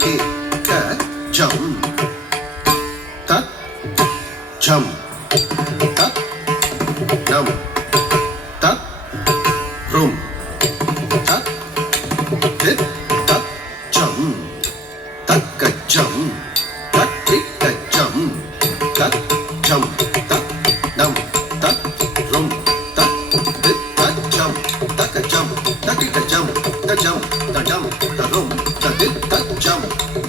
ki ka jam tat jam tat nam tat rum tat tit tat jam tat ka jam tat tit ka jam tat jam tat nam tat rum tat tit tat jam tat ka jam tat tit ka jam ta jam ta jam ta rum ta tit ta jam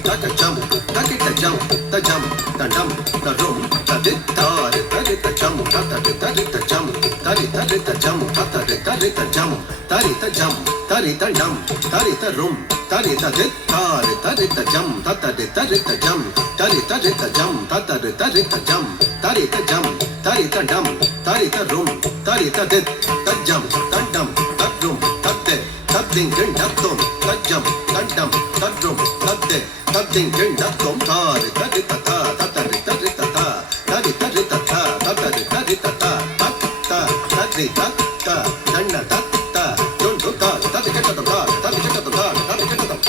ta ka jam ta tit ta jam ta jam ta jam ta rum ta tit ta re ta tit ta jam ta ta tit ta tit ta jam ta ri ta tit ta jam ta ta tit ta rit ta jam ta ri ta jam ta ri ta jam ta ri ta rum ta ri ta tit ta re ta rit ta jam ta ta tit ta rit ta jam ta ri ta rit ta jam ta ta rit ta rit ta jam ta ri ta jam ta ri ta jam ta ri ta rum ta ri ta tit ta jam ta dam ta rum ta te ta ding ding ta tom ta jam ta dam ta rum ta te ta ding ding ta tom ta ri ta rit ta ta ta ta rit ta rit ta ta ta ri ta rit ta ta ta ta rit ta rit ta ta ta ta ta ri ta ta dan na ta ta don do ta ta ri ka ta ta ta ri ka ta ta ta ri ka ta ta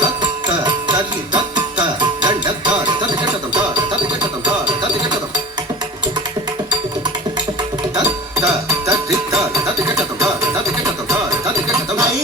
ta ta ta ri ta ta dan na ta ta ri ka ta ta ta ri ka ta ta ta ri ka ta ta ta ta ta ri ta ta ri ka ta ta ta ri ka ta ta ta ri ka ta ta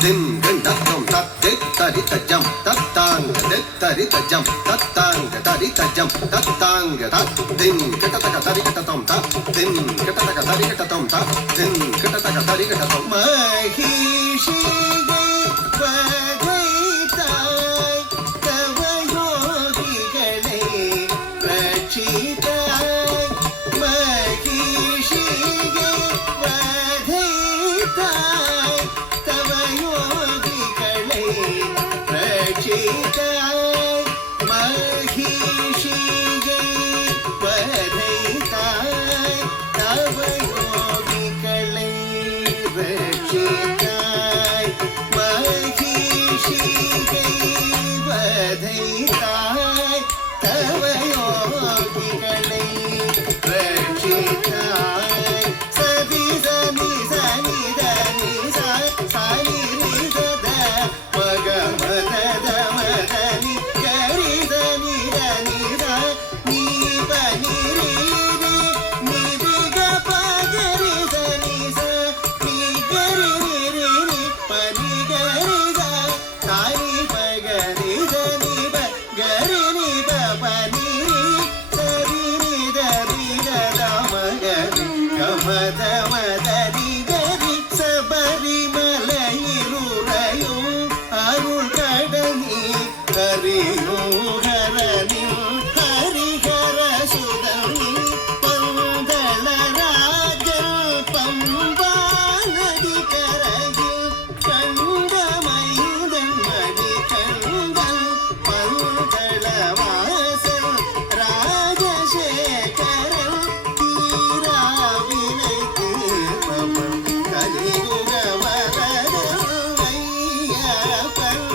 Ding தரித ஜம் தத்தாங்க தரித ஜம் தத்தாங்க தரித ஜம் தத்தாங்க தின் கிட்டத்தக தரிகட்டதம் த தின் கிட்டத்தக தரிகட்டதம் த தின் கிட்டத்தக தரிகட்டதம் மகிஷிகை வதைத்தாய் தவ யோகிகளை ரட்சித்தாய் மகிஷிகை வதைத்தாய் தவ யோகிகளை ரட்சித்தாய் மகிஷிகை வதைத்தாய் தவ யோகிகளை ரட்சித்தாய் மகிஷிகை வதைத்தாய் தவ யோகிகளை ரட்சித்தாய் சதி சனி சனி தனி சனி நித மக மத மதனி கரி சனி தனி நீ பனி நீ திக பகரி சனி நீ கரி நீ பனி கரி சாரி பகரி சனி கரி நீ பனி சரி நீ தரி மகரி கமத மதரி கரி சபரிமலையிலுறையும் அருள் கடனி ஹரியோகரனில் ஹரிஹர சுதனி பந்தளராஜல் பம்பா நதி கரையில் கண்டமைந்தன் மணி கண்டன் பந்தளவாசல் ராஜசேகரன் தீராவினைக்கு பவன் கலியுக வரதன் ஐயப்பன்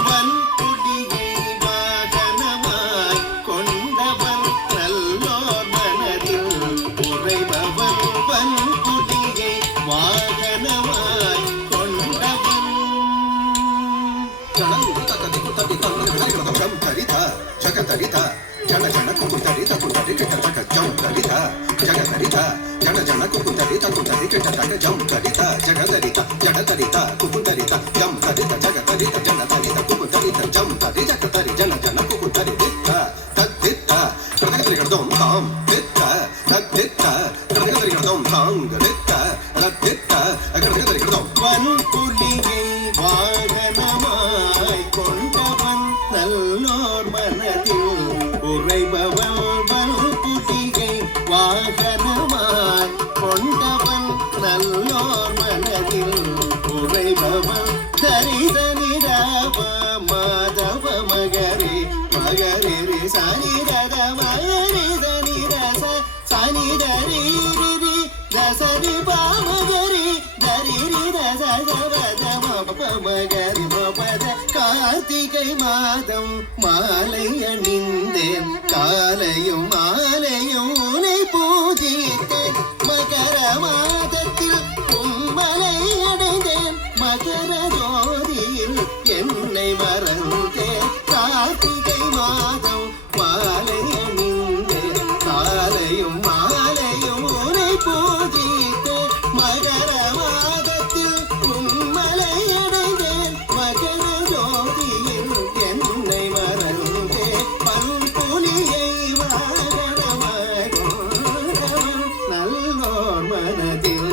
வன்புடியை வாகனமாய் கொண்டவன் நல்லோர் மனதில் உறைபவன் வன்புடியை வாகனமாய் கொண்டவன் ஜகதரித ஜன ஜன குந்தரித குந்தரி கிட்டத்தக்க ஜம் தரித ஜகதரித ஜன ஜன குந்தரித குந்தரி கிட்டத்தக்க ஜம் தரித ஜகதரித ஜடதரித குந்தரித ஜம் தரித ஜகதரித ஜன தரித குந்தரித ஜம் தரி ஜகதரி ஜன ஜன குந்தரி தித்த தத்தித்த பிரதகரிகதம் தாம் தித்த தத்தித்த பிரதகரிகதம் தாங்க தித்த ரத்தித்த பிரதகரிகதம் வன்புலியை வாகனமாய் கொண்டவன் நல்லோர் மனதில் உறைபவன் வன்புலியை வாகனமாய் கொண்டவன் நல்லோர் மனதில் உறைபவன் தரிசனிரவ மாதவ மகரி மகரி சனி ரத மகரி சனி ரச சனி தரி தசரி பாமகரி தரி ரச சரத மகரி மபத கார்த்திகை மாதம் மாலை அணிந்தேன் காலையும் மாலையும் உனை பூஜித்தேன் மகர மாதத்தில் உம்மலை அடைந்தேன் மகர ஜோதியில் என்னை மறந்தேன் கார்த்திகை மாதம் மாலை அணிந்தேன் காலையும் மாலையும் உனை பூஜித்தேன் மகர மாதத்தில் உம்மலை அடைந்தேன் மகர ஜோதியில் என்னை மறந்தேன் பல்புலியை வாகனமாய் கொண்டவன் நல்லோர் மனதில்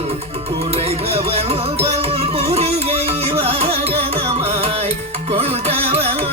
குறைபவன் பல்புலியை வாகனமாய் கொண்டவன்